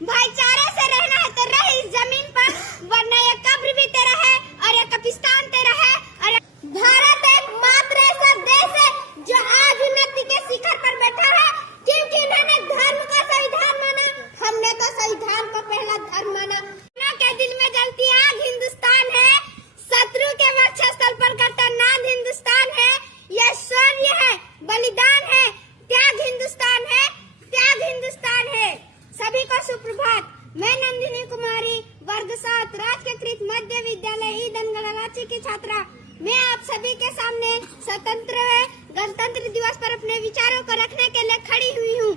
भाईचारे से रहना है तो रह इस जमीन पर, वरना ये कब्र भी तेरा है और ये कब्रिस्तान तेरा है। और भारत एकमात्र ऐसा देश है जो आज उन्नति के शिखर पर बैठा है, क्योंकि इन्होंने धर्म का संविधान माना। हमने तो संविधान को पहला धर्म माना। के दिल में जलती आग हिंदुस्तान है, शत्रु के वक्षस्थल पर करता नाद हिंदुस्तान है। यह शौर्य है, बलिदान है, त्याग हिंदुस्तान है, त्याग हिंदुस्तान है। सभी को सुप्रभात। मैं नंदिनी कुमारी, वर्ग 7, राजकीयकृत मध्य विद्यालय ईदन गढ़ाची की छात्रा। मैं आप सभी के सामने स्वतंत्र गणतंत्र दिवस पर अपने विचारों को रखने के लिए खड़ी हुई हूँ।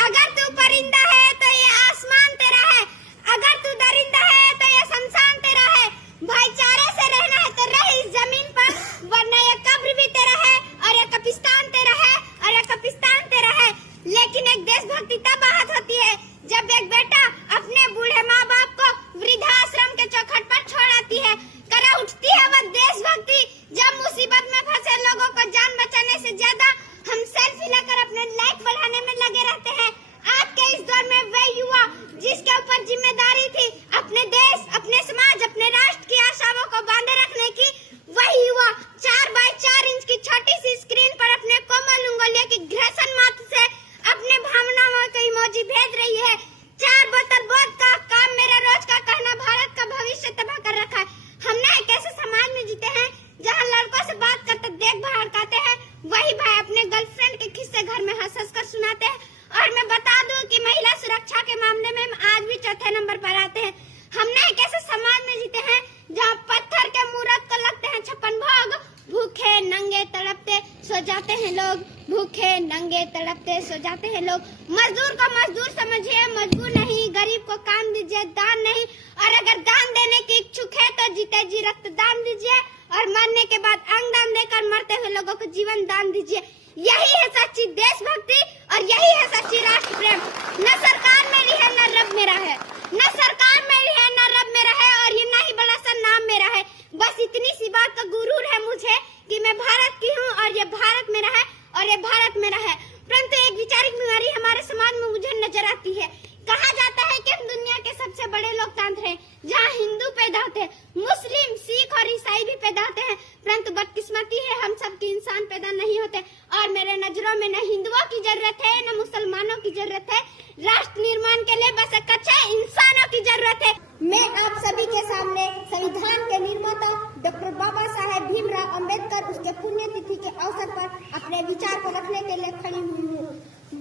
अगर तू परिंदा है तो ये आसमान तेरा है, अगर तू दरिंदा है तो ये शमशान तेरा है। भाईचारे से रहना है तो रह इस जमीन पर, वरना ये कब्र भी तेरा है और ये कब्रिस्तान तेरा है और ये कब्रिस्तान तेरा है। लेकिन एक देशभक्ति तब आहत होती है जब एक बेटा अपने बूढ़े माँ बाप को वृद्धाश्रम के चौखट पर छोड़ आती है। करा उठती है वह देशभक्ति जब मुसीबत में फंसे लोगों को जान बचाने से ज्यादा हम सेल्फी लेकर अपने लाइफ बढ़ाने में लगे रहते हैं। आज के इस दौर में वह युवा जिसके ऊपर जिम्मेदारी थी अपने देश, अपने समाज, अपने राष्ट्र की आशाओं को बांधे रखने की, वही युवा 4x4 इंच की छोटी सी स्क्रीन पर अपने कोमल उंगलियों की घर्षण मात्र से अपने भावनाओं को इमोजी भेज रही है। 4 बोतल बोध का काम मेरा रोज का कहना भारत का भविष्य तबाह कर रखा है। हमने एक ऐसे समाज में जीते हैं जहाँ लड़कों से बात करते देख भाई हड़काते हैं, वही भाई अपने गर्लफ्रेंड के किस्से घर में हंस हंस कर सुनाते हैं। और मैं बता दूं कि महिला सुरक्षा के मामले में हम आज भी चौथे नंबर पर आते हैं। हमने एक ऐसे समाज में जीते हैं जहाँ पत्थर के मूर्त को लगते हैं 56 भोग, भूखे नंगे तड़पते सो जाते हैं लोग, भूखे नंगे तड़पते सो जाते हैं लोग। मजदूर को मजदूर समझिए, मजबूर नहीं, गरीब को काम दीजिए, दान नहीं। और अगर दान देने की इच्छुक है तो जीते जी रक्तदान दीजिए और मरने के बाद अंगदान देकर मरते हुए लोगों को जीवन दान दीजिए। यही है सच्ची देशभक्ति और यही है सच्ची राष्ट्र प्रेम। न सरकार मेरी है न रब मेरा है, न सरकार मेरी है न रब मेरा है और ये न ही बड़ा सा नाम मेरा है। बस इतनी सी बात का गुरूर है मुझे कि मैं भारत की हूँ और ये भारत मेरा है और ये भारत मेरा है। परंतु एक वैचारिक बीमारी हमारे समाज में मुझे नजर आती है। कहा जाता है कि हम दुनिया के सबसे बड़े लोकतंत्र हैं, जहाँ हिंदू पैदा होते हैं, मुस्लिम, सिख और ईसाई भी पैदा होते हैं, परंतु बदकिस्मती है हम सबके इंसान पैदा नहीं होते। और मेरे नजरों में न हिंदुओं की जरूरत है न मुसलमानों की जरूरत है, राष्ट्र निर्माण के लिए बस एक अच्छे इंसानों की जरूरत है। मैं आप सभी के सामने संविधान के निर्माता डॉक्टर बाबा साहेब भीमराव अम्बेडकर उसके पुण्यतिथि के अवसर पर अपने विचार को रखने के लिए खड़ी हुई हूँ।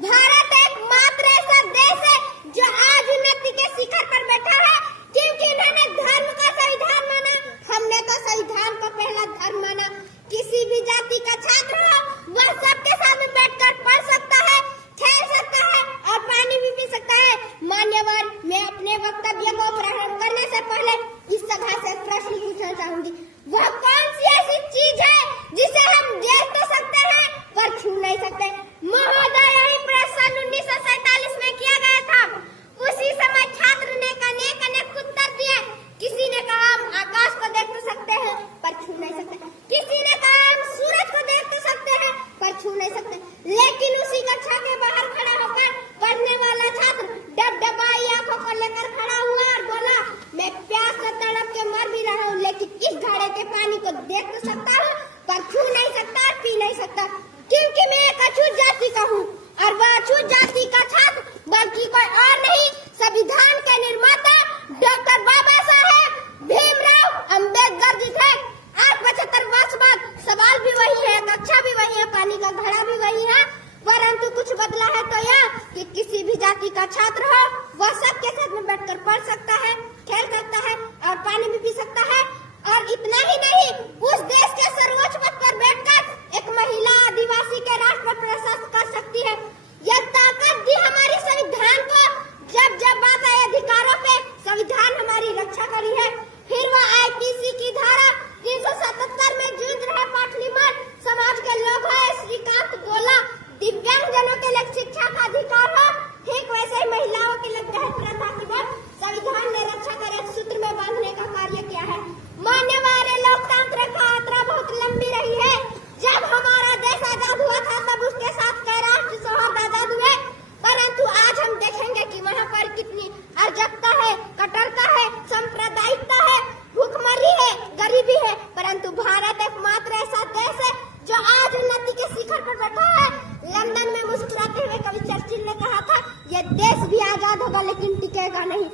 भारत एकमात्र ऐसा देश है जो आज उन्नति के शिखर पर बैठा है, क्योंकि इन्होंने धर्म का संविधान माना। हमने तो संविधान को पहला धर्म माना। किसी भी जाति का छात्र हो वह सबके सामने बैठकर पढ़ सकता है, खेल सकता है और पानी भी पी सकता है। मान्यवर, मैं अपने वक्तव्य को प्रारंभ करने से पहले इस सभा से प्रश्न पूछना चाहूंगी। वह कौन सी ऐसी चीज है जिसे हम देख तो सकते हैं पर छू नहीं सकते? महोदय, यही प्रश्न सन 1947 में किया गया था। उसी समय छात्र ने अनेक उत्तर दिए। किसी ने कहा हम आकाश को देख तो सकते हैं पर छू नहीं सकते, किसी ने कहा हम सूरज को देख तो सकते हैं पर छू नहीं सकते। लेकिन उसी कक्षा के बाहर खड़ा होकर पढ़ने वाला छात्र डबडबाई आंखों को लेकर खड़ा हुआ और बोला, मैं प्यास से तड़प के मर भी रहा हूँ, लेकिन इस घड़े के पानी को देख तो सकता हूँ पर छू नहीं सकता और पी नहीं सकता, क्योंकि मैं एक अछूत जाति का हूँ। और वह अछूत जाति का छात्र बल्कि कोई और नहीं, संविधान के निर्माता डॉक्टर बाबा साहेब भीमराव अम्बेडकर जी थे। आज 75 वर्ष बाद सवाल भी वही है, कक्षा भी वही है, पानी का घड़ा भी वही है, परंतु कुछ बदला है तो यह कि किसी भी जाति का छात्र हो वह सबके साथ में बैठकर पढ़ सकता है, खेल सकता है और पानी भी पी सकता है। और इतना ही नहीं, उस देश के सर्वोच्च पद पर बैठकर एक महिला आदिवासी के राष्ट्र प्रशस्त कर सकती है। यह ताकत दी हमारी संविधान को। जब जब बात आए अधिकारों पे, संविधान हमारी रक्षा करी है। फिर वह आईपीसी की धारा 377 में जूझ रहे पाटलिमान समाज के लोग हैं। श्रीकांत बोला, दिव्यांग जनों के लिए शिक्षा का अधिकार हो, ठीक वैसे ही महिलाओं के लिए दहेज प्रथा की बात संविधान ने रक्षा कर एक सूत्र में बांधने का कार्य किया है। मान्यवर, लोकतंत्र का खतरा अराजकता है, कट्टरता है, सांप्रदायिकता है, भूखमरी है, गरीबी है। परंतु भारत एकमात्र ऐसा देश है जो आज उन्नति के शिखर पर बैठा है। लंदन में मुस्कुराते हुए कवि चर्चिल ने कहा था, ये देश भी आजाद होगा लेकिन टिकेगा नहीं।